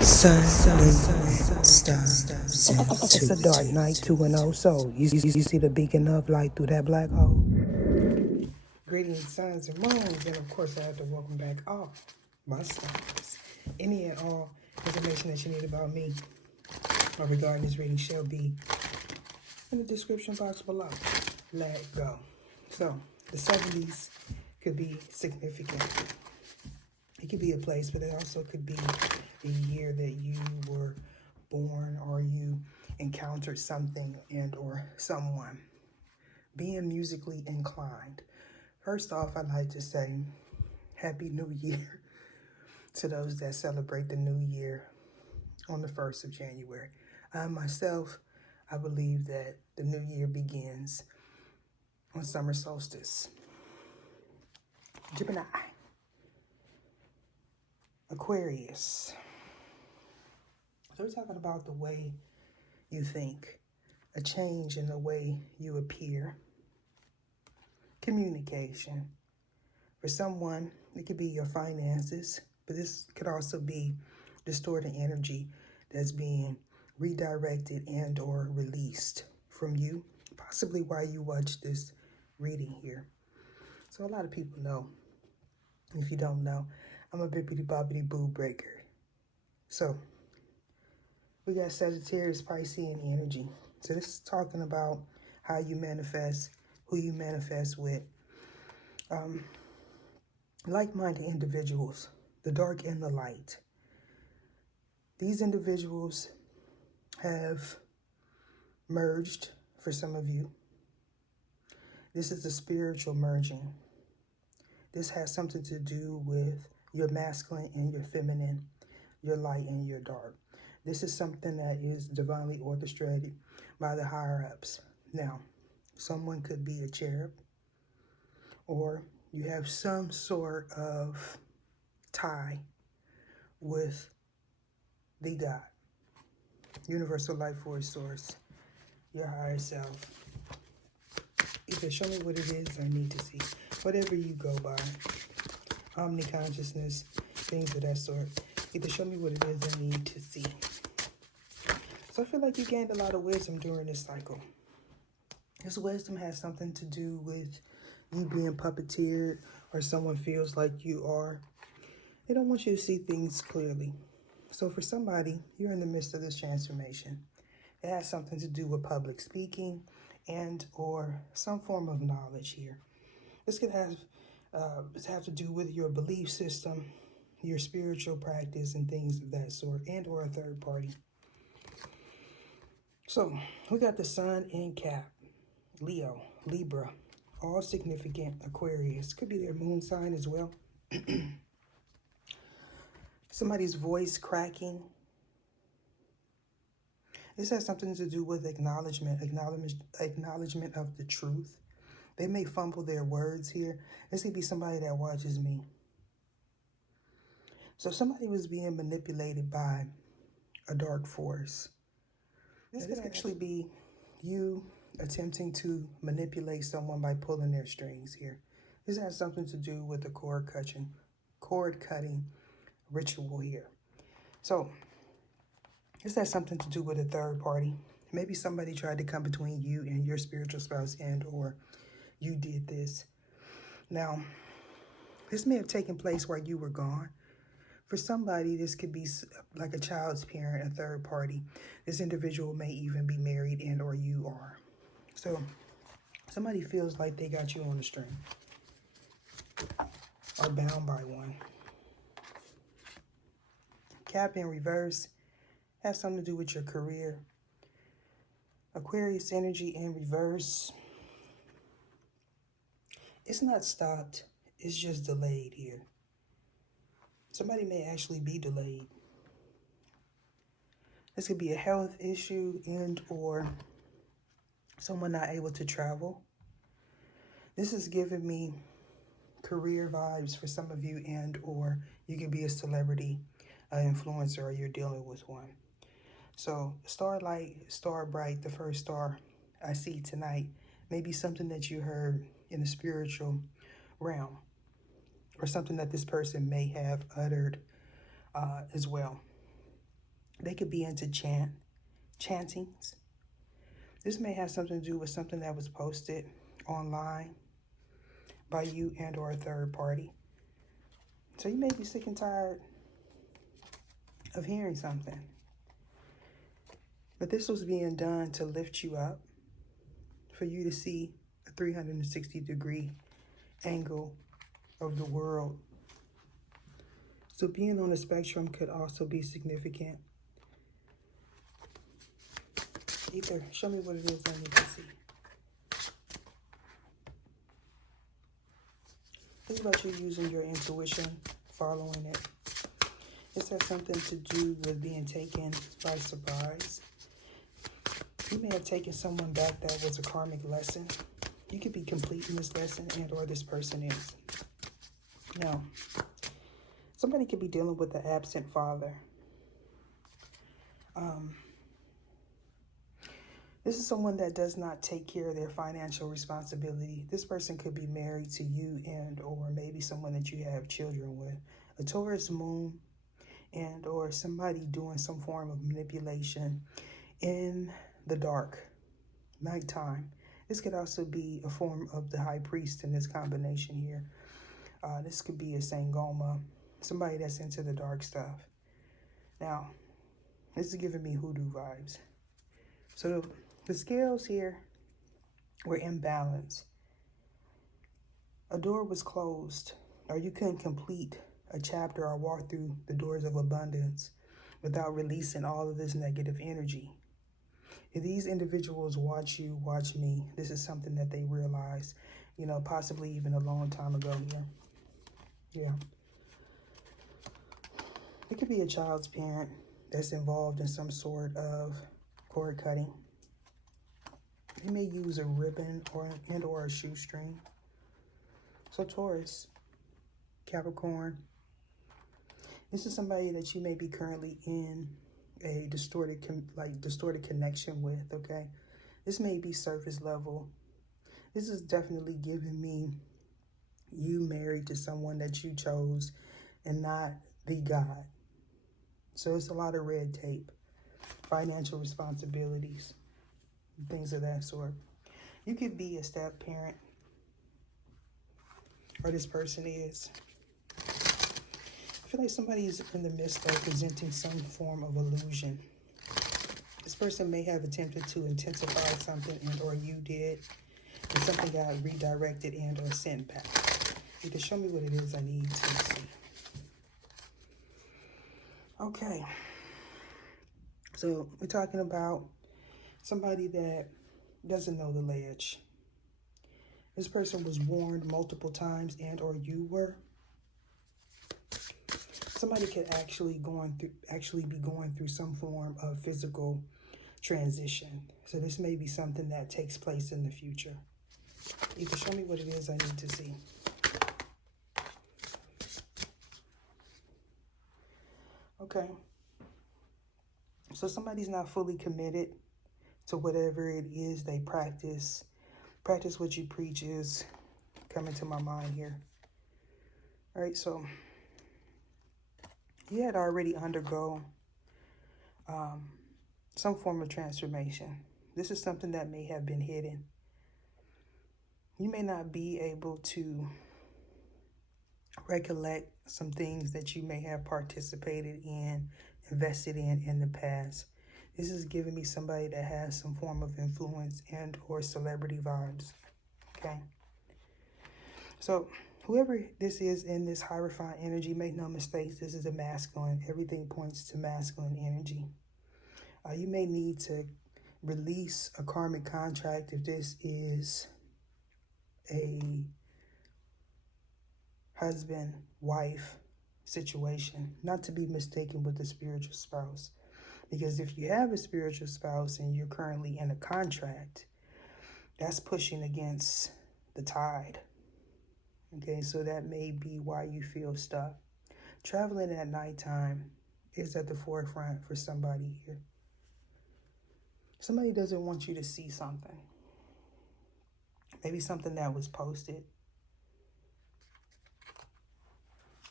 Sunmoonandstarsintuitive. It's a dark night, 2-0. So, you see the beacon of light through that black hole? Greetings, suns and moons. And of course, I have to welcome back all my stars. Any and all information that you need about me or regarding this reading shall be in the description box below. Let go. So, the 70s could be significant. It could be a place, but it also could be the year that you were born or you encountered something and or someone. Being musically inclined. First off, I'd like to say Happy New Year to those that celebrate the new year on the 1st of January. Myself, I believe that the new year begins on summer solstice. Gemini. Aquarius. So we're talking about the way you think, a change in the way you appear. Communication. For someone, it could be your finances, but this could also be distorted energy that's being redirected and or released from you, possibly while you watch this reading here. So a lot of people know. If you don't know, I'm a bippity boppity boo breaker. So we got Sagittarius, Piscean energy. So this is talking about how you manifest, who you manifest with. Like-minded individuals, the dark and the light. These individuals have merged for some of you. This is the spiritual merging. This has something to do with your masculine and your feminine, your light and your dark. This is something that is divinely orchestrated by the higher ups. Now, someone could be a cherub, or you have some sort of tie with the God, universal life force source, your higher self. Either show me what it is I need to see, whatever you go by, omni-consciousness, things of that sort. Either show me what it is I need to see. So I feel like you gained a lot of wisdom during this cycle. This wisdom has something to do with you being puppeteered, or someone feels like you are. They don't want you to see things clearly. So for somebody, you're in the midst of this transformation. It has something to do with public speaking and or some form of knowledge here. This could have to do with your belief system, your spiritual practice, and things of that sort, and or a third party. So we got the sun in Cap, Leo, Libra, all significant. Aquarius, could be their moon sign as well. Somebody's voice cracking. This has something to do with acknowledgement of the truth. They may fumble their words here. This could be somebody that watches me. So somebody was being manipulated by a dark force. This could actually be you attempting to manipulate someone by pulling their strings here. This has something to do with the cord cutting ritual here. So this has something to do with a third party. Maybe somebody tried to come between you and your spiritual spouse, and or you did this. Now, this may have taken place while you were gone. For somebody, this could be like a child's parent, a third party. This individual may even be married and or you are. So somebody feels like they got you on the string or bound by one. Cap in reverse has something to do with your career. Aquarius energy in reverse. It's not stopped. It's just delayed here. Somebody may actually be delayed. This could be a health issue and or someone not able to travel. This is giving me career vibes for some of you, and or you could be a celebrity, an influencer, or you're dealing with one. So starlight, star bright, the first star I see tonight, may be something that you heard in the spiritual realm, or something that this person may have uttered as well. They could be into chantings. This may have something to do with something that was posted online by you and or a third party. So you may be sick and tired of hearing something. But this was being done to lift you up, for you to see a 360-degree angle of the world. So being on the spectrum could also be significant. Ether, show me what it is I need to see. Think about you using your intuition, following it. This has something to do with being taken by surprise. You may have taken someone back that was a karmic lesson. You could be completing this lesson, and or this person is. Now, somebody could be dealing with an absent father. This is someone that does not take care of their financial responsibility. This person could be married to you, and or maybe someone that you have children with. A Taurus moon, and or somebody doing some form of manipulation in the dark, nighttime. This could also be a form of the high priest in this combination here. This could be a Sangoma, somebody that's into the dark stuff. Now, this is giving me hoodoo vibes. So the scales here were in balance. A door was closed, or you couldn't complete a chapter or walk through the doors of abundance without releasing all of this negative energy. If these individuals watch you, watch me, this is something that they realize, you know, possibly even a long time ago here. Yeah. It could be a child's parent that's involved in some sort of cord cutting. You may use a ribbon or a shoestring. So Taurus, Capricorn, this is somebody that you may be currently in a distorted connection with, okay? This may be surface level. This is definitely giving me you married to someone that you chose and not the God. So it's a lot of red tape, financial responsibilities, things of that sort. You could be a step parent, or this person is. I feel like somebody is in the midst of presenting some form of illusion. This person may have attempted to intensify something, and or you did, and something got redirected and or sent back. You can show me what it is I need to see. Okay. So we're talking about somebody that doesn't know the ledge. This person was warned multiple times, and or you were. Somebody could actually be going through some form of physical transition. So this may be something that takes place in the future. You can show me what it is I need to see. Okay. So somebody's not fully committed to whatever it is they practice. Practice what you preach is coming to my mind here. All right, so you had already undergone some form of transformation. This is something that may have been hidden. You may not be able to recollect some things that you may have participated in, invested in the past. This is giving me somebody that has some form of influence and or celebrity vibes, okay? So whoever this is in this high refined energy, make no mistakes, this is a masculine. Everything points to masculine energy. You may need to release a karmic contract if this is a husband-wife situation, not to be mistaken with a spiritual spouse. Because if you have a spiritual spouse and you're currently in a contract, that's pushing against the tide. Okay, so that may be why you feel stuck. Traveling at nighttime is at the forefront for somebody here. Somebody doesn't want you to see something. Maybe something that was posted.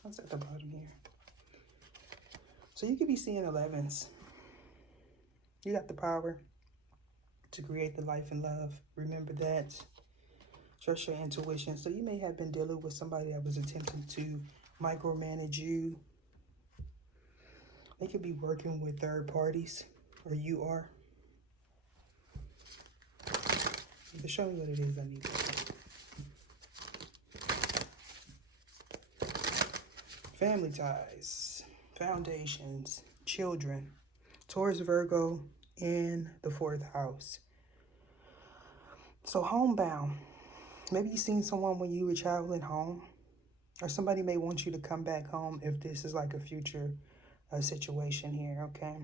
That's at the bottom here. So you could be seeing 11s. You got the power to create the life and love. Remember that. Trust your intuition. So you may have been dealing with somebody that was attempting to micromanage you. They could be working with third parties, or you are. But show me what it is I need. Family ties, foundations, children, Taurus, Virgo, in the 4th house. So homebound. Maybe you seen someone when you were traveling home, or somebody may want you to come back home if this is like a future situation here, okay?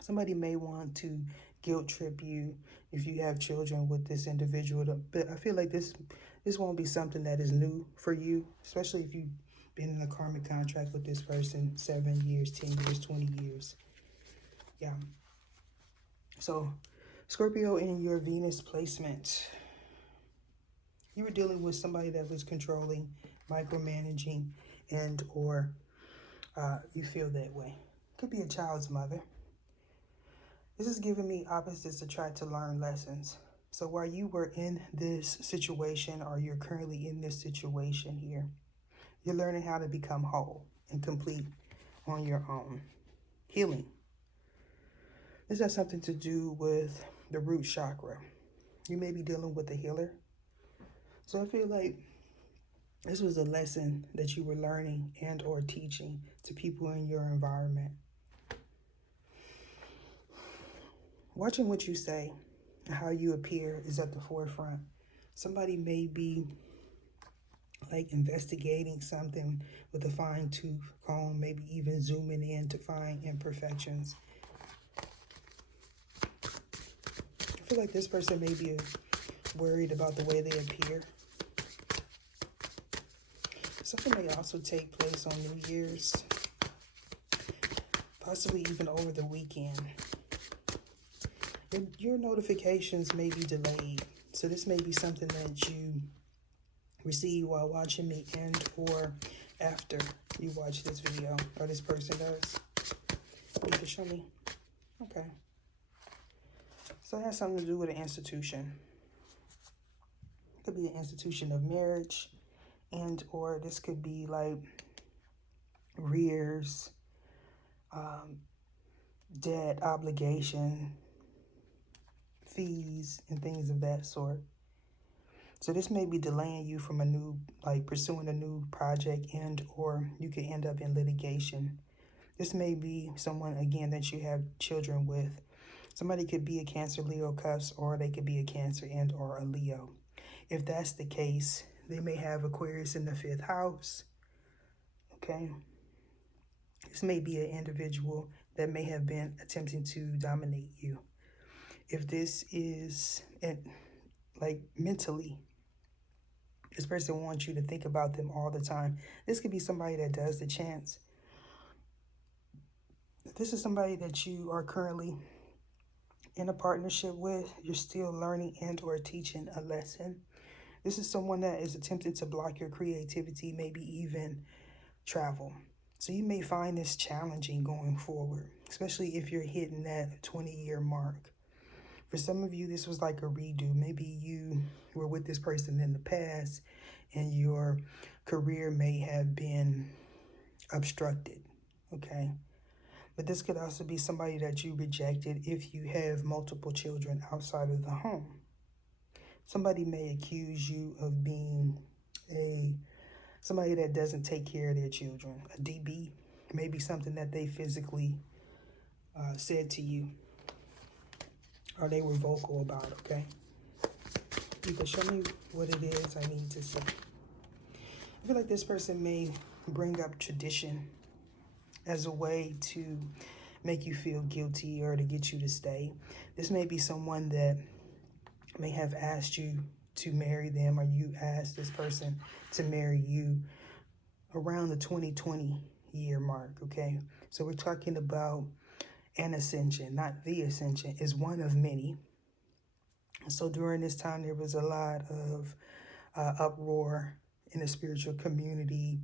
Somebody may want to guilt trip you if you have children with this individual. But I feel like this won't be something that is new for you, especially if you've been in a karmic contract with this person 7 years, 10 years, 20 years. Yeah. So Scorpio, in your Venus placement, you were dealing with somebody that was controlling, micromanaging, and or you feel that way. Could be a child's mother. This is giving me opposites to try to learn lessons. So while you were in this situation, or you're currently in this situation here, you're learning how to become whole and complete on your own. Healing. This has something to do with the root chakra. You may be dealing with a healer. So I feel like this was a lesson that you were learning and or teaching to people in your environment. Watching what you say and how you appear is at the forefront. Somebody may be like investigating something with a fine-tooth comb, maybe even zooming in to find imperfections. I feel like this person may be worried about the way they appear. Something may also take place on New Year's, possibly even over the weekend. Your notifications may be delayed. So this may be something that you receive while watching me and or after you watch this video, or this person does. You can show me. Okay. So it has something to do with an institution. It could be an institution of marriage, and or this could be like arrears, debt, obligation, fees, and things of that sort. So this may be delaying you from pursuing a new project, and or you could end up in litigation. This may be someone, again, that you have children with. Somebody could be a Cancer, Leo, cusp, or they could be a Cancer and or a Leo. If that's the case, they may have Aquarius in the 5th house, okay? This may be an individual that may have been attempting to dominate you. If this is like mentally, this person wants you to think about them all the time. This could be somebody that does the chants. If this is somebody that you are currently in a partnership with, you're still learning and or teaching a lesson. This is someone that is attempting to block your creativity, maybe even travel. So you may find this challenging going forward, especially if you're hitting that 20-year mark. For some of you, this was like a redo. Maybe you were with this person in the past and your career may have been obstructed, okay? But this could also be somebody that you rejected if you have multiple children outside of the home. Somebody may accuse you of being somebody that doesn't take care of their children. A DB may be something that they physically said to you, or they were vocal about, okay? You can show me what it is I need to say. I feel like this person may bring up tradition as a way to make you feel guilty or to get you to stay. This may be someone that may have asked you to marry them, or you asked this person to marry you around the 2020 year mark, okay? So we're talking about an ascension, not the ascension. Is one of many. So during this time, there was a lot of uproar in the spiritual community.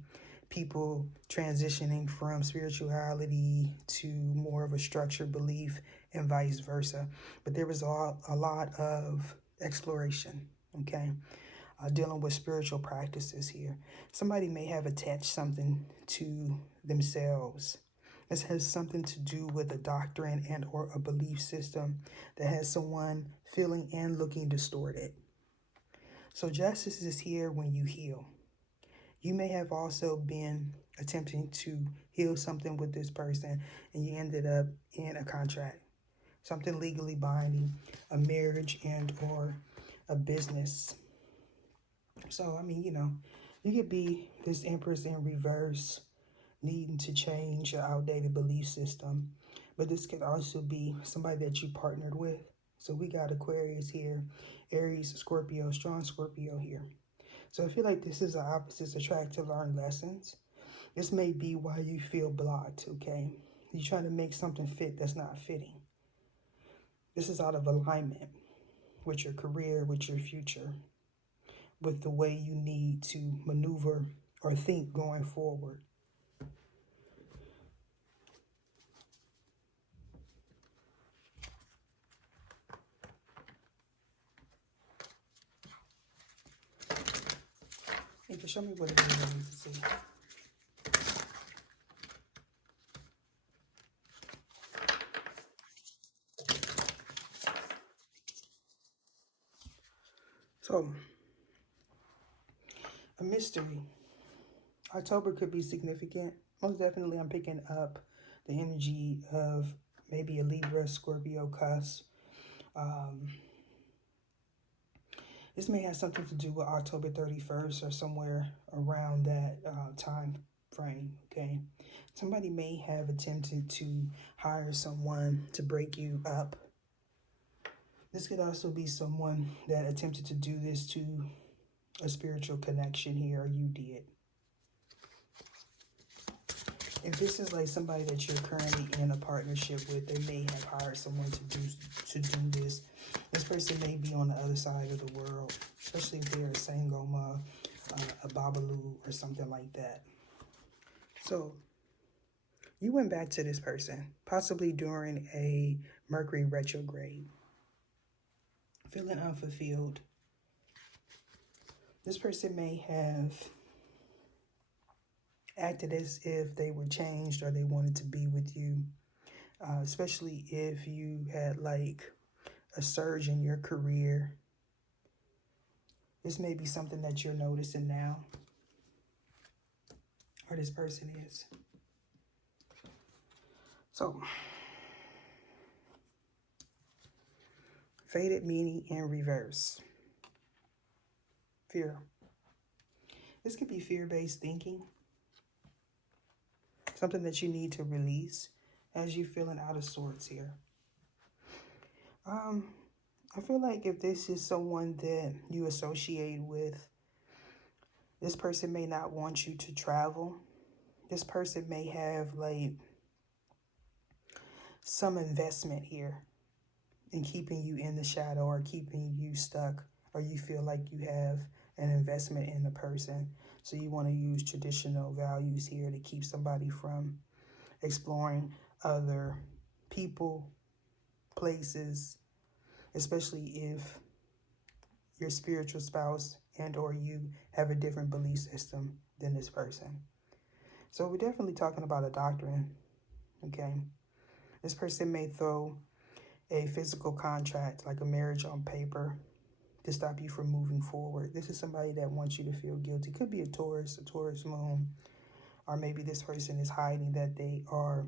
people transitioning from spirituality to more of a structured belief and vice versa. But there was a lot of exploration, okay? Dealing with spiritual practices here. Somebody may have attached something to themselves. This has something to do with a doctrine and or a belief system that has someone feeling and looking distorted. So justice is here when you heal. You may have also been attempting to heal something with this person and you ended up in a contract, something legally binding, a marriage and or a business. So, I mean, you could be this Empress in reverse, needing to change your outdated belief system. But this could also be somebody that you partnered with. So we got Aquarius here, Aries, Scorpio, strong Scorpio here. So I feel like this is the opposites attract to learn lessons. This may be why you feel blocked, okay? You're trying to make something fit that's not fitting. This is out of alignment with your career, with your future, with the way you need to maneuver or think going forward. You can show me what it is I need to see. So, a mystery. October could be significant. Most definitely, I'm picking up the energy of maybe a Libra, Scorpio cusp. This may have something to do with October 31st or somewhere around that time frame, okay? Somebody may have attempted to hire someone to break you up. This could also be someone that attempted to do this to a spiritual connection here, or you did. If this is like somebody that you're currently in a partnership with, they may have hired someone to do this. This person may be on the other side of the world, especially if they're a Sangoma, a Babalu, or something like that. So you went back to this person, possibly during a Mercury retrograde, feeling unfulfilled. This person may have acted as if they were changed or they wanted to be with you, especially if you had like a surge in your career. This may be something that you're noticing now, or this person is. So, faded meaning in reverse. Fear. This could be fear-based thinking. Something that you need to release as you're feeling out of sorts here. I feel like if this is someone that you associate with, this person may not want you to travel. This person may have like some investment here in keeping you in the shadow or keeping you stuck, or you feel like you have an investment in the person. So you want to use traditional values here to keep somebody from exploring other people, places, especially if your spiritual spouse and or you have a different belief system than this person. So we're definitely talking about a doctrine, okay? This person may throw a physical contract, like a marriage on paper, to stop you from moving forward. This is somebody that wants you to feel guilty. Could be a Taurus moon, or maybe this person is hiding that they are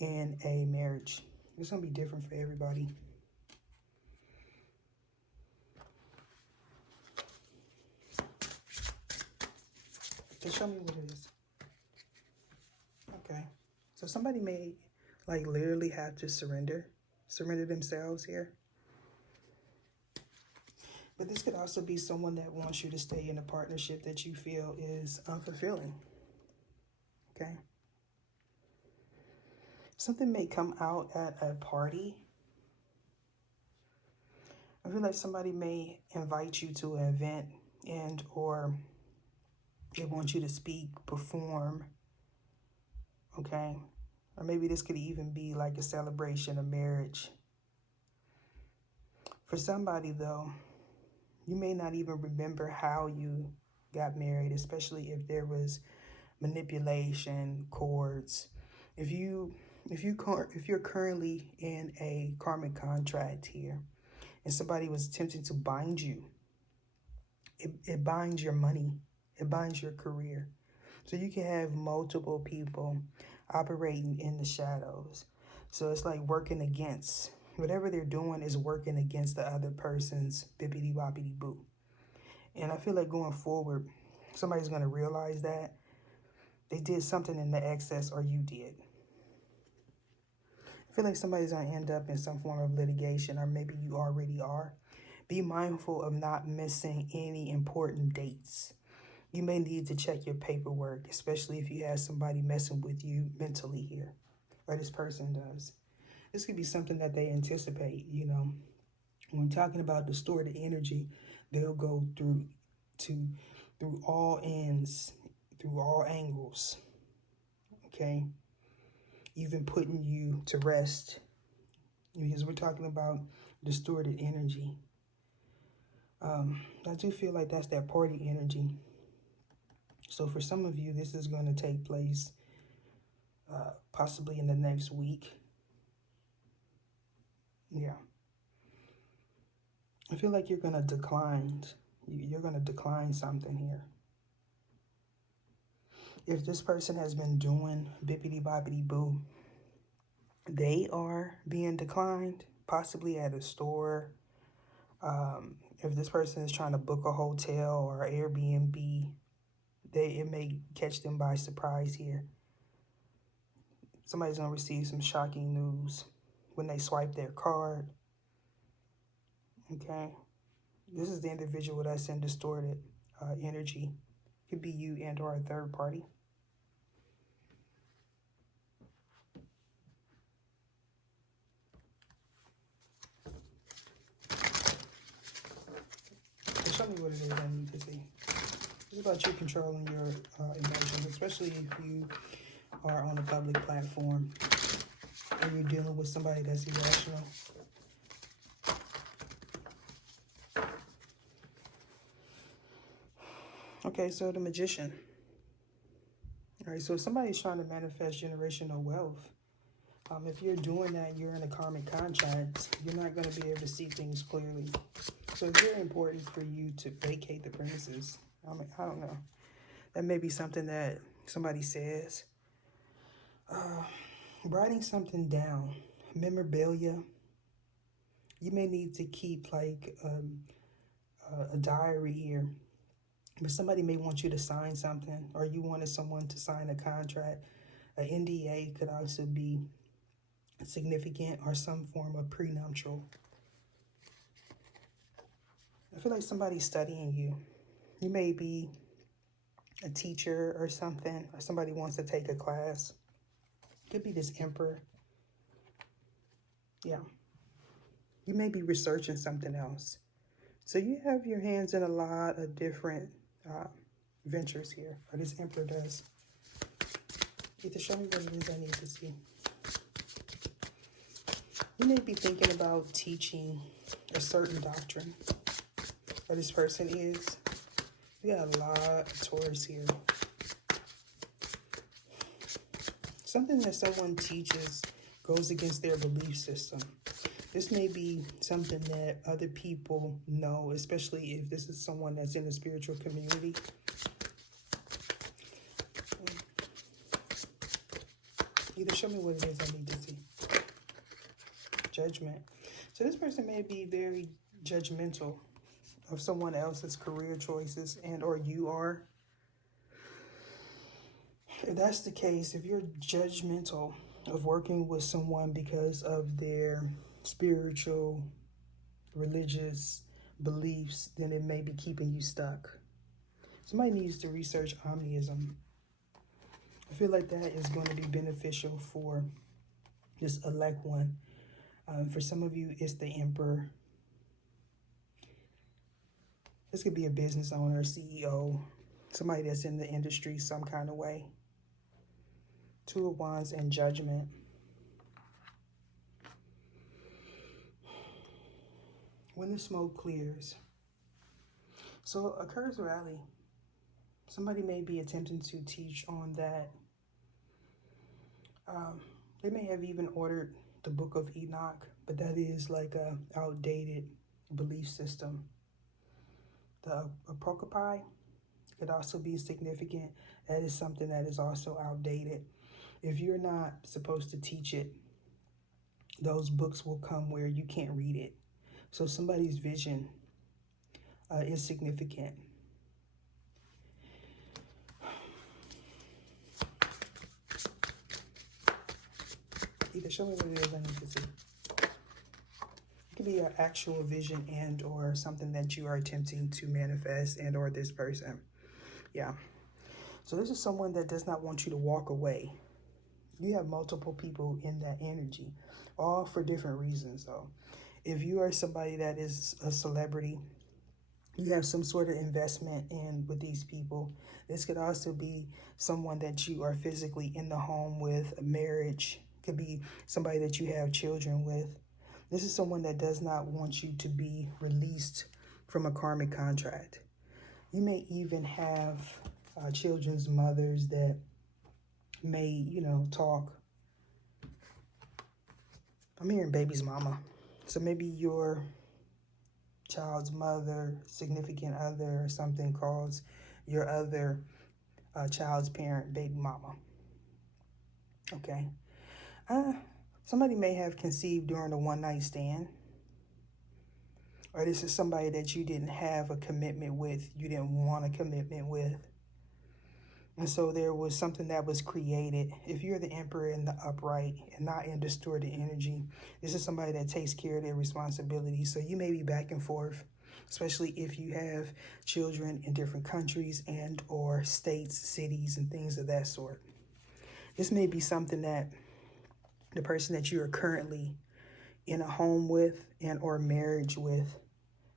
in a marriage. It's going to be different for everybody. Just show me what it is. Okay. So somebody may like literally have to surrender themselves here. But this could also be someone that wants you to stay in a partnership that you feel is unfulfilling. Okay. Something may come out at a party. I feel like somebody may invite you to an event and or It wants you to speak, perform, okay? Or maybe this could even be like a celebration of marriage. For somebody, though, you may not even remember how you got married, especially if there was manipulation, cords. If you're currently in a karmic contract here, and somebody was attempting to bind you, it binds your money, it binds your career. So you can have multiple people operating in the shadows. So it's like working against, whatever they're doing is working against the other person's bippity boppity boo. And I feel like going forward, somebody's going to realize that they did something in the excess, or you did. I feel like somebody's going to end up in some form of litigation, or maybe you already are. Be mindful of not missing any important dates. You may need to check your paperwork, especially if you have somebody messing with you mentally here, or this person does. This could be something that they anticipate, you know. When talking about distorted energy, they'll go through all ends, through all angles, okay? Even putting you to rest, because we're talking about distorted energy. I do feel like that's that party energy. So for some of you, this is going to take place possibly in the next week. Yeah. I feel like you're going to decline. You're going to decline something here. If this person has been doing bippity boppity boo, they are being declined, possibly at a store. If this person is trying to book a hotel or Airbnb, it may catch them by surprise here. Somebody's going to receive some shocking news when they swipe their card. Okay? This is the individual that's in distorted energy. It could be you and or a third party. So show me what it is I need to see. It's about you controlling your emotions, especially if you are on a public platform and you're dealing with somebody that's irrational. Okay, so the Magician. All right, so if somebody's trying to manifest generational wealth, if you're doing that, you're in a karmic contract, you're not going to be able to see things clearly. So it's very important for you to vacate the premises. I mean, I don't know. That may be something that somebody says. Writing something down, memorabilia. You may need to keep like a diary here. But somebody may want you to sign something, or you wanted someone to sign a contract. An NDA could also be significant, or some form of prenuptial. I feel like somebody's studying you. You may be a teacher or something, or somebody wants to take a class. Could be this Emperor. Yeah. You may be researching something else. So you have your hands in a lot of different ventures here, or this Emperor does. Either show me what it is I need to see. You may be thinking about teaching a certain doctrine, or this person is. You got a lot of Taurus here. Something that someone teaches goes against their belief system. This may be something that other people know, especially if this is someone that's in a spiritual community. Either show me what it is I need to see. Judgment. So this person may be very judgmental of someone else's career choices, and or you are. If that's the case, if you're judgmental of working with someone because of their spiritual, religious beliefs, then it may be keeping you stuck. Somebody needs to research omnism. I feel like that is going to be beneficial for this elect one. For some of you, it's the Emperor. This could be a business owner, CEO, Somebody that's in the industry some kind of way. Two of Wands and Judgment. When the smoke clears. So occurs rally. Somebody may be attempting to teach on that. They may have even ordered the Book of Enoch, but that is like a outdated belief system. The Apocrypha could also be significant. That is something that is also outdated. If you're not supposed to teach it, those books will come where you can't read it. So somebody's vision is significant. Either show me what it is I need to see. It could be an actual vision and or something that you are attempting to manifest and or this person. Yeah. So this is someone that does not want you to walk away. You have multiple people in that energy, all for different reasons though. If you are somebody that is a celebrity, you have some sort of investment in with these people. This could also be someone that you are physically in the home with, a marriage. Could be somebody that you have children with. This is someone that does not want you to be released from a karmic contract. You may even have children's mothers that may, you know, talk. I'm hearing baby's mama. So maybe your child's mother, significant other, or something calls your other child's parent baby mama. Okay. Somebody may have conceived during a one-night stand. Or this is somebody that you didn't have a commitment with. You didn't want a commitment with. And so there was something that was created. If you're the Emperor in the upright and not in distorted energy, this is somebody that takes care of their responsibilities. So you may be back and forth, especially if you have children in different countries and or states, cities, and things of that sort. This may be something that the person that you are currently in a home with and or marriage with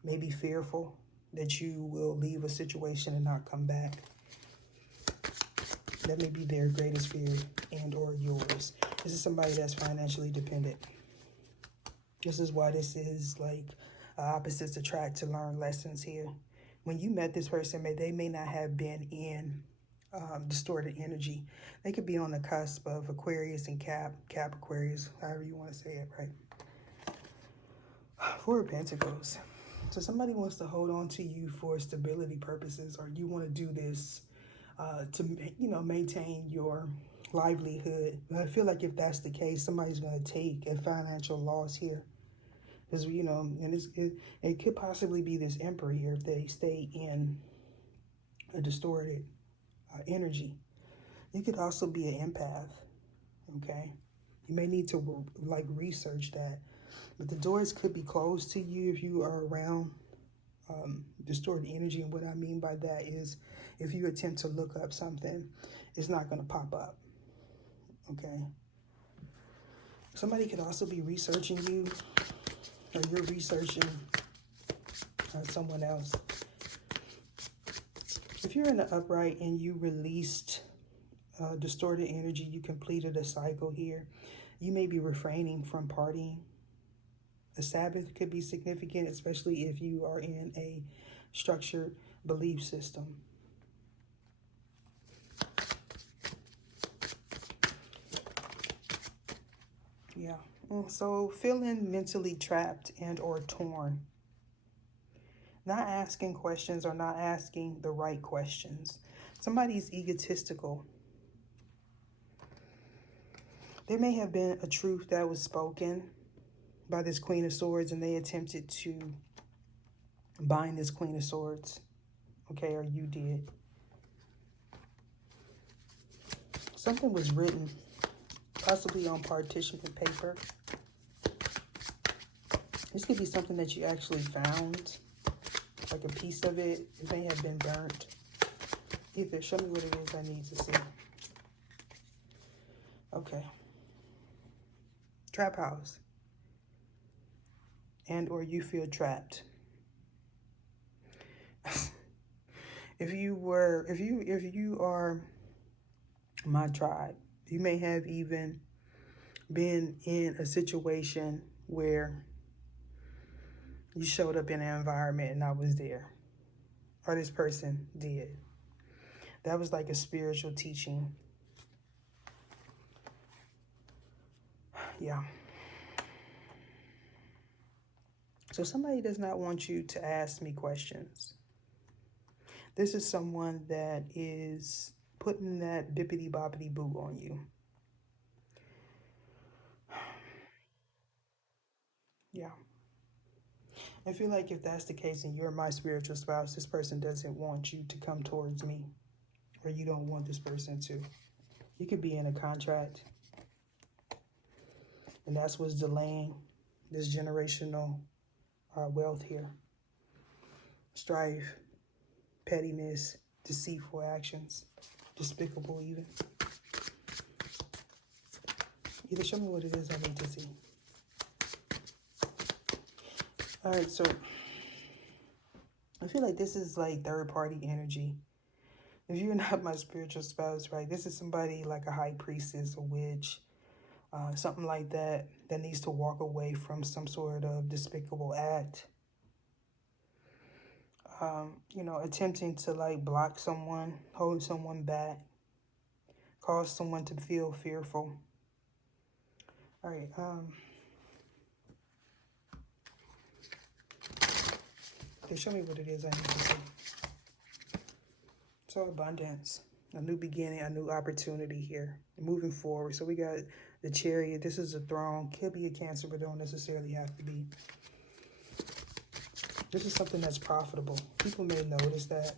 may be fearful that you will leave a situation and not come back. That may be their greatest fear and or yours. This is somebody that's financially dependent. This is why this is like opposites attract to learn lessons here. When you met this person, they may not have been in distorted energy. They could be on the cusp of Aquarius and Cap Aquarius, however you want to say it, right? Four of Pentacles. So somebody wants to hold on to you for stability purposes, or you want to do this to, you know, maintain your livelihood. But I feel like if that's the case, somebody's going to take a financial loss here. Because, you know, and it could possibly be this Emperor here if they stay in a distorted energy. You could also be an empath, okay? You may need to, like, research that. But the doors could be closed to you if you are around distorted energy. And what I mean by that is if you attempt to look up something, it's not going to pop up, okay? Somebody could also be researching you, or you're researching someone else. If you're in the upright and you released distorted energy, you completed a cycle here, you may be refraining from partying. A Sabbath could be significant, especially if you are in a structured belief system. Yeah. So feeling mentally trapped and or torn. Not asking questions or not asking the right questions. Somebody's egotistical. There may have been a truth that was spoken by this Queen of Swords, and they attempted to bind this Queen of Swords, okay, or you did. Something was written, possibly on parchment paper. This could be something that you actually found, like a piece of it. It may have been burnt. Either show me what it is I need to see. Okay. Trap house. And or you feel trapped. If you are my tribe, you may have even been in a situation where you showed up in an environment and I was there, or this person did. That was like a spiritual teaching. Yeah. So somebody does not want you to ask me questions. This is someone that is putting that bippity boppity boo on you. Yeah. I feel like if that's the case and you're my spiritual spouse, this person doesn't want you to come towards me, or you don't want this person to. You could be in a contract, and that's what's delaying this generational wealth here. Strife, pettiness, deceitful actions, despicable even. Either show me what it is I need to see. All right, so I feel like this is like third party energy. If you're not my spiritual spouse, right, this is somebody like a high priestess, a witch, something like that, that needs to walk away from some sort of despicable act. You know, attempting to like block someone, hold someone back, cause someone to feel fearful. All right, okay, show me what it is I need to see. So abundance, a new beginning, a new opportunity here, moving forward. So we got the Chariot. This is a throne. Could be a Cancer, but don't necessarily have to be. This is something that's profitable. People may notice that,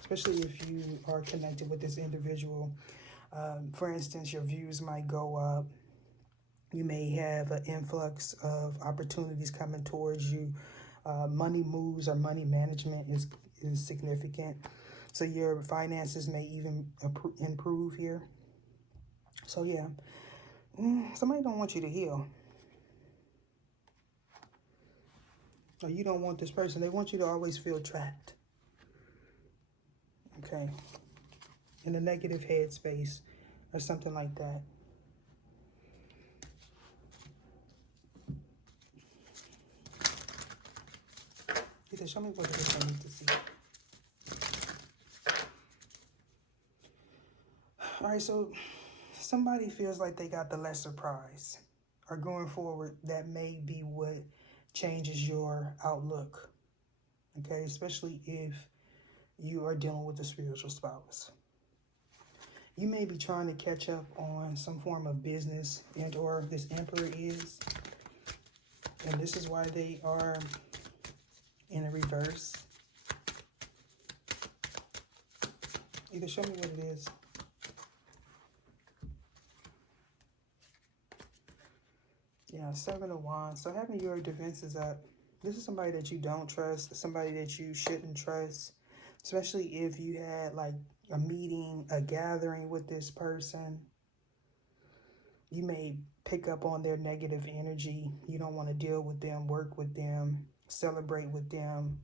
especially if you are connected with this individual. For instance, your views might go up. You may have an influx of opportunities coming towards you. Money moves or money management is significant. So your finances may even improve here. So yeah, somebody don't want you to heal. Or you don't want this person. They want you to always feel trapped. Okay. In a negative headspace or something like that. Either show me what it is I need to see. All right, so somebody feels like they got the lesser prize. Or going forward, that may be what changes your outlook. Okay, especially if you are dealing with a spiritual spouse. You may be trying to catch up on some form of business, and or this Emperor is. And this is why they are in a reverse. Either show me what it is. Yeah, Seven of Wands. So having your defenses up. This is somebody that you don't trust, somebody that you shouldn't trust, especially if you had like a meeting, a gathering with this person. You may pick up on their negative energy. You don't want to deal with them, work with them, celebrate with them.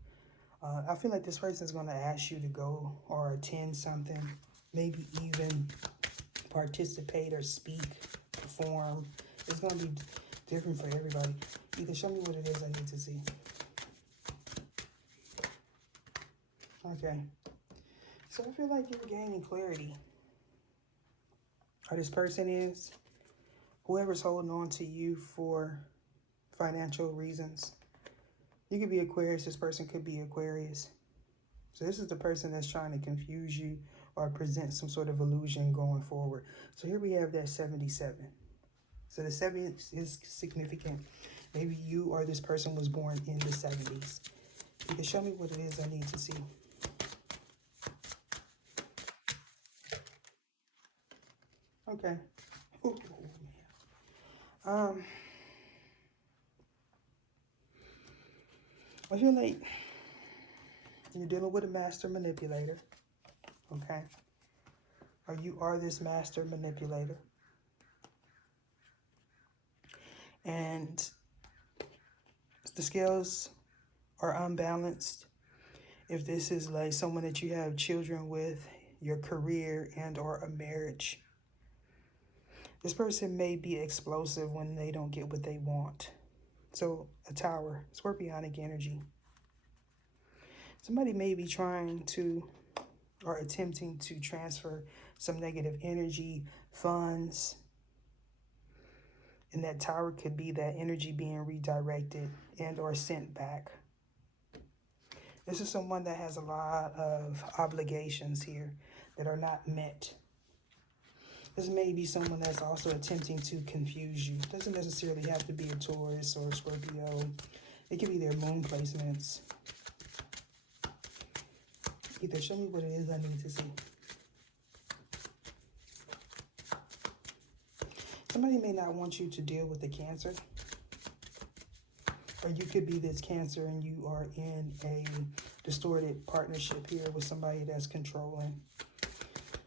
I feel like this person is going to ask you to go or attend something, maybe even participate or speak, perform. It's going to be different for everybody. Either show me what it is I need to see. Okay. So I feel like you're gaining clarity. Or this person is, whoever's holding on to you for financial reasons. You could be Aquarius, this person could be Aquarius. So this is the person that's trying to confuse you or present some sort of illusion going forward. So here we have that 77. So the 7 is significant. Maybe you or this person was born in the 70s. You can show me what it is I need to see. Okay. Ooh, man. I feel like you're dealing with a master manipulator. Okay. Or you are this master manipulator. And the scales or unbalanced. If this is like someone that you have children with, your career and or a marriage. This person may be explosive when they don't get what they want. So a Tower, Scorpionic energy. Somebody may be trying to or attempting to transfer some negative energy, funds. And that Tower could be that energy being redirected and or sent back. This is someone that has a lot of obligations here that are not met. This may be someone that's also attempting to confuse you. Doesn't necessarily have to be a Taurus or a Scorpio. It could be their moon placements. Either show me what it is I need to see. Somebody may not want you to deal with the Cancer. Or you could be this Cancer and you are in a distorted partnership here with somebody that's controlling.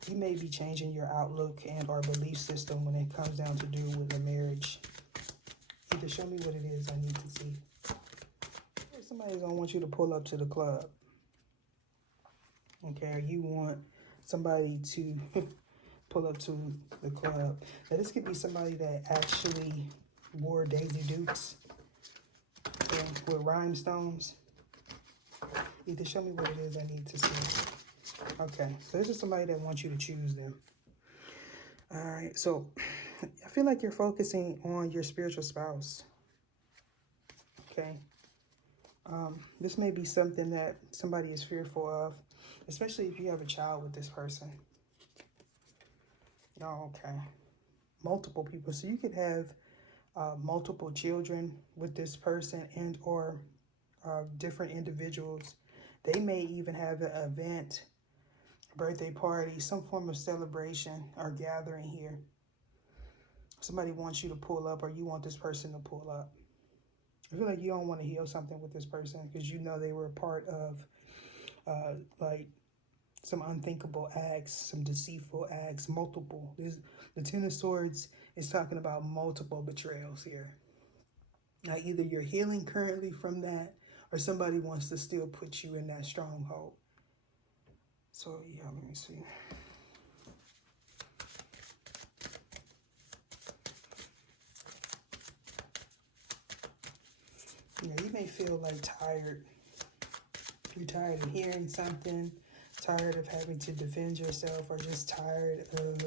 You may be changing your outlook and or belief system when it comes down to do with a marriage. Either show me what it is I need to see. Or somebody's going to want you to pull up to the club. Okay, or you want somebody to pull up to the club. Now, this could be somebody that actually wore Daisy Dukes with rhinestones. Either show me what it is I need to see. Okay, so this is somebody that wants you to choose them. All right, so I feel like you're focusing on your spiritual spouse. Okay. This may be something that somebody is fearful of, especially if you have a child with this person. Oh, okay. Multiple people. So you could have multiple children with this person and or different individuals. They may even have an event, birthday party, some form of celebration or gathering here. Somebody wants you to pull up or you want this person to pull up. I feel like you don't want to heal something with this person because you know they were a part of like some unthinkable acts, some deceitful acts, multiple. The Ten of Swords is talking about multiple betrayals here. Now, either you're healing currently from that or somebody wants to still put you in that stronghold. So, yeah, let me see. Yeah, you may feel like tired. You're tired of hearing something, tired of having to defend yourself, or just tired of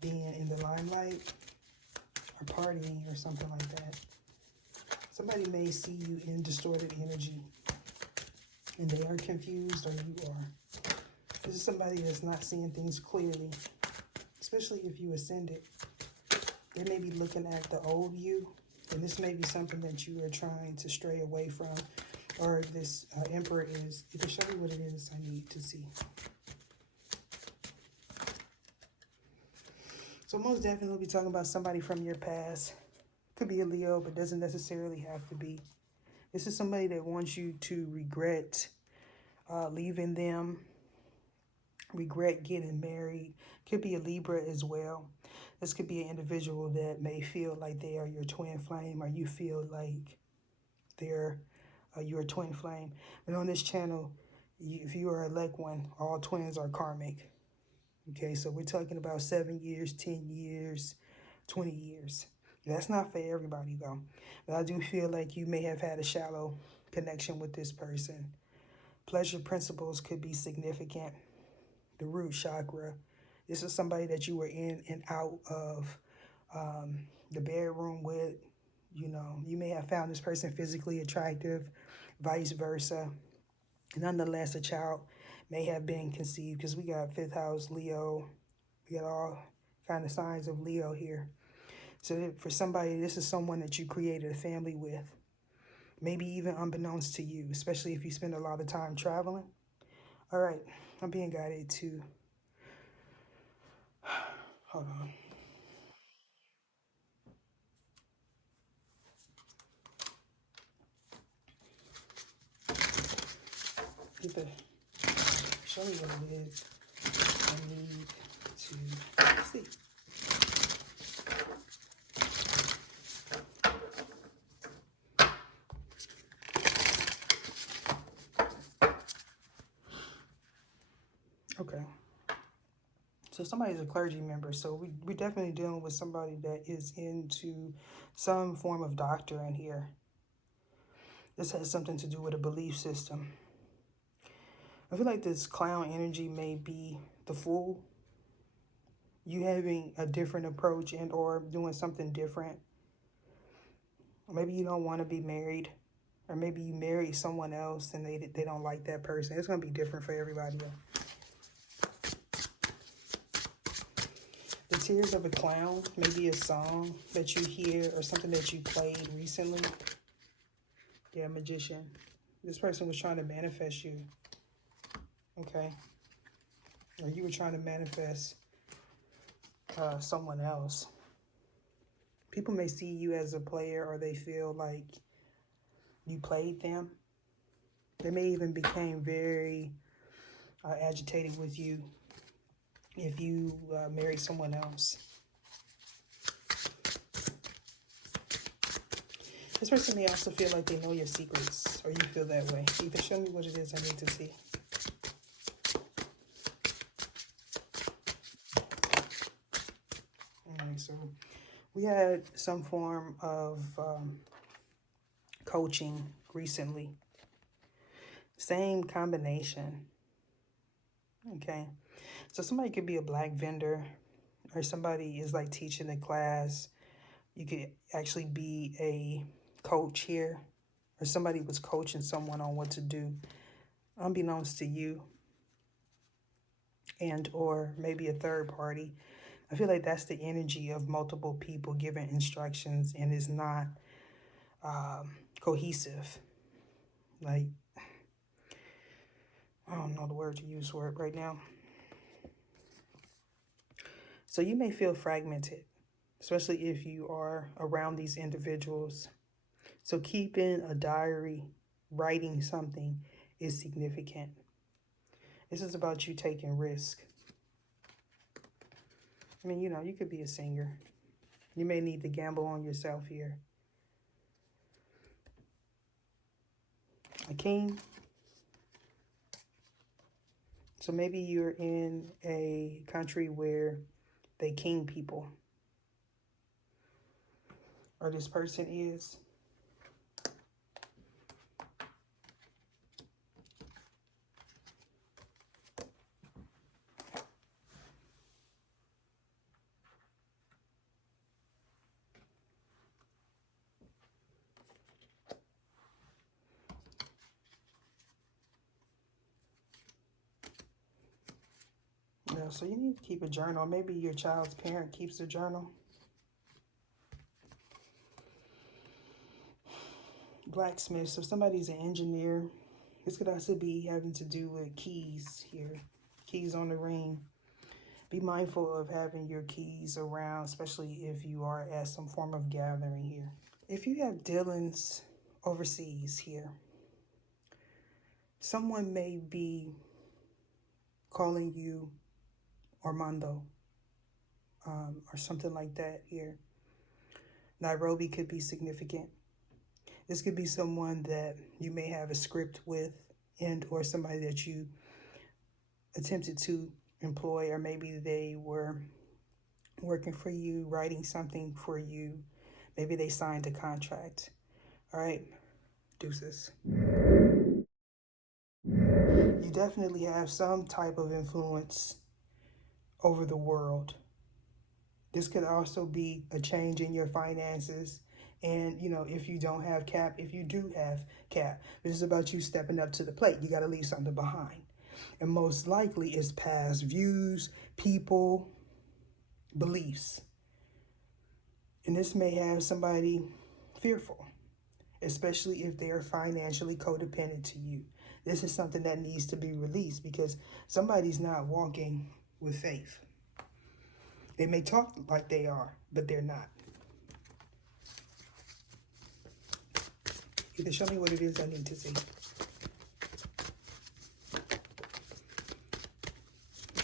being in the limelight or partying or something like that. Somebody may see you in distorted energy and they are confused, or you are. This is somebody that's not seeing things clearly, especially if you ascended. They may be looking at the old you, and this may be something that you are trying to stray away from, or this Emperor is. You can show me what it is I need to see. So most definitely we'll be talking about somebody from your past. Could be a Leo, but doesn't necessarily have to be. This is somebody that wants you to regret leaving them, regret getting married. Could be a Libra as well. This could be an individual that may feel like they are your twin flame, or you feel like they're your twin flame. But on this channel, if you are a elect one, all twins are karmic. Okay, so we're talking about 7 years, 10 years, 20 years. That's not for everybody, though. But I do feel like you may have had a shallow connection with this person. Pleasure principles could be significant. The root chakra. This is somebody that you were in and out of the bedroom with. You know, you may have found this person physically attractive, vice versa. Nonetheless, a child may have been conceived because we got 5th house Leo. We got all kind of signs of Leo here. So for somebody, this is someone that you created a family with. Maybe even unbeknownst to you, especially if you spend a lot of time traveling. All right, I'm being guided to... Hold on. Show me what it is I need to see. So somebody's a clergy member. So we're definitely dealing with somebody that is into some form of doctrine here. This has something to do with a belief system. I feel like this clown energy may be the fool. You having a different approach and or doing something different. Or maybe you don't want to be married. Or maybe you marry someone else and they don't like that person. It's going to be different for everybody else. The Tears of a Clown, maybe a song that you hear or something that you played recently. Yeah, Magician. This person was trying to manifest you. Okay. Or you were trying to manifest someone else. People may see you as a player or they feel like you played them. They may even become very agitated with you if you marry someone else. This person may also feel like they know your secrets, or you feel that way. Either show me what it is I need to see. All right, so we had some form of coaching recently. Same combination. Okay. So somebody could be a black vendor, or somebody is like teaching a class. You could actually be a coach here, or somebody was coaching someone on what to do, unbeknownst to you, and or maybe a third party. I feel like that's the energy of multiple people giving instructions, and it's not cohesive. Like, I don't know the word to use for it right now. So you may feel fragmented, especially if you are around these individuals. So keeping a diary, writing something is significant. This is about you taking risk. I mean, you know, you could be a singer. You may need to gamble on yourself here. A king. So maybe you're in a country where they king people. Or this person is. Yeah, so you need to keep a journal. Maybe your child's parent keeps a journal. Blacksmith. So somebody's an engineer. This could also be having to do with keys here. Keys on the ring. Be mindful of having your keys around, especially if you are at some form of gathering here. If you have dealings overseas here, someone may be calling you Armando or something like that here. Nairobi could be significant. This could be someone that you may have a script with, and or somebody that you attempted to employ, or maybe they were working for you, writing something for you. Maybe they signed a contract. All right, deuces. You definitely have some type of influence over the world. This could also be a change in your finances. And, you know, if you don't have cap, if you do have cap, this is about you stepping up to the plate. You got to leave something behind. And most likely it's past views, people, beliefs. And this may have somebody fearful, especially if they are financially codependent to you. This is something that needs to be released because somebody's not walking with faith. They may talk like they are, but they're not. Either show me what it is I need to see.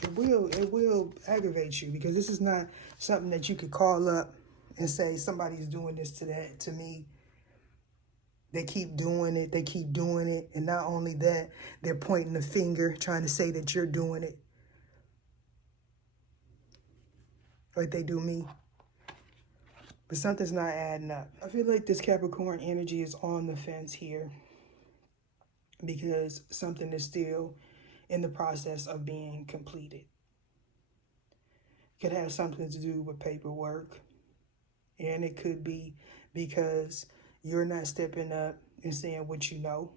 It will aggravate you because this is not something that you could call up and say somebody's doing this to me. They keep doing it. They keep doing it. And not only that, they're pointing the finger, trying to say that you're doing it. like they do me. But something's not adding up. I feel like this Capricorn energy is on the fence here because something is still in the process of being completed. It could have something to do with paperwork. And it could be because you're not stepping up and saying what you know.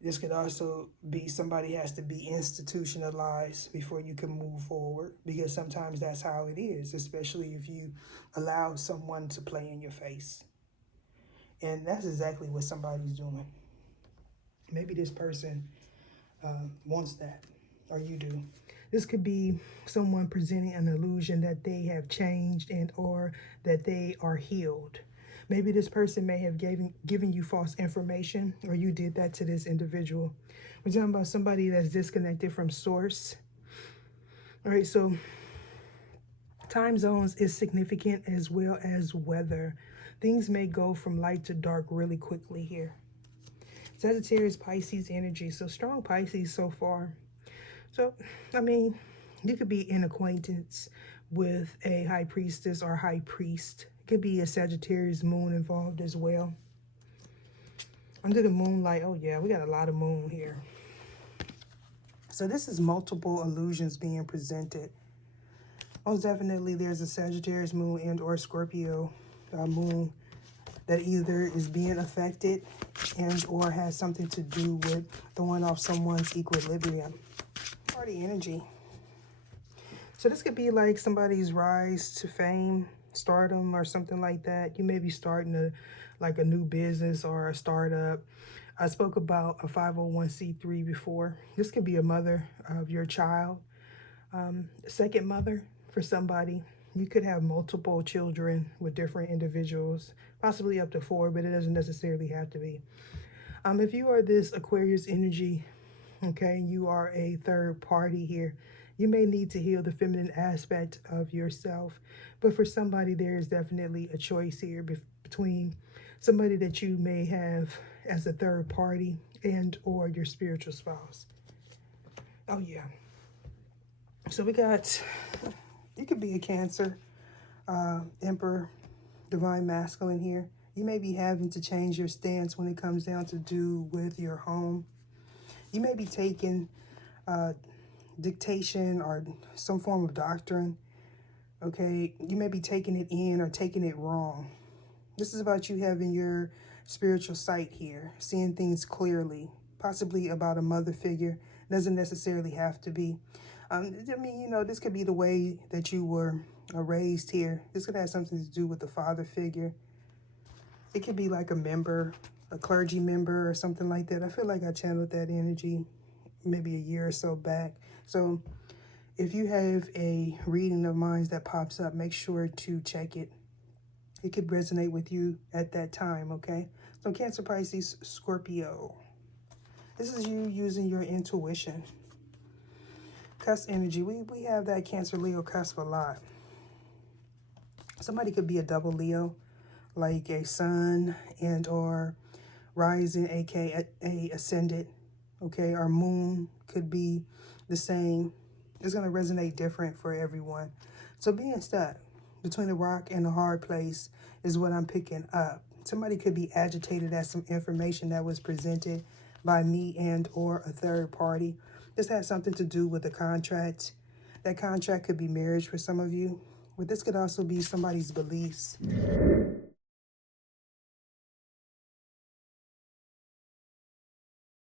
This could also be somebody has to be institutionalized before you can move forward, because sometimes that's how it is, especially if you allow someone to play in your face. And that's exactly what somebody's doing. Maybe this person wants that, or you do. This could be someone presenting an illusion that they have changed and or that they are healed. Maybe this person may have given you false information, or you did that to this individual. We're talking about somebody that's disconnected from source. All right, so time zones is significant, as well as weather. Things may go from light to dark really quickly here. Sagittarius, Pisces energy. So strong Pisces so far. So, I mean, you could be an acquaintance with a high priestess or high priest. It could be a Sagittarius moon involved as well. Under the moonlight, oh yeah, we got a lot of moon here. So this is multiple illusions being presented. Most definitely there's a Sagittarius moon and or Scorpio moon that either is being affected and or has something to do with throwing off someone's equilibrium. Party energy. So this could be like somebody's rise to fame, stardom, or something like that. You may be starting like a new business or a startup. I spoke about a 501c3 before. This could be a mother of your child, second mother for somebody. You could have multiple children with different individuals, possibly up to 4, but it doesn't necessarily have to be. If you are this Aquarius energy, okay, you are a third party here. You may need to heal the feminine aspect of yourself, but for somebody, there is definitely a choice here between somebody that you may have as a third party and or your spiritual spouse. Oh yeah. So we got, you could be a Cancer, Emperor, Divine Masculine here. You may be having to change your stance when it comes down to do with your home. You may be taking dictation or some form of doctrine, okay? You may be taking it in or taking it wrong. This is about you having your spiritual sight here, seeing things clearly, possibly about a mother figure. Doesn't necessarily have to be. I mean, you know, this could be the way that you were raised here. This could have something to do with the father figure. It could be like a member, a clergy member or something like that. I feel like I channeled that energy maybe a year or so back. So if you have a reading of mine that pops up, make sure to check it. It could resonate with you at that time, okay? So Cancer, Pisces, Scorpio. This is you using your intuition. Cusp energy. We have that Cancer, Leo cusp a lot. Somebody could be a double Leo, like a sun and or rising, aka ascendant, okay? Our moon could be the same. It's going to resonate different for everyone. So being stuck between a rock and a hard place is what I'm picking up. Somebody could be agitated at some information that was presented by me and or a third party. This has something to do with a contract. That contract could be marriage for some of you, but this could also be somebody's beliefs.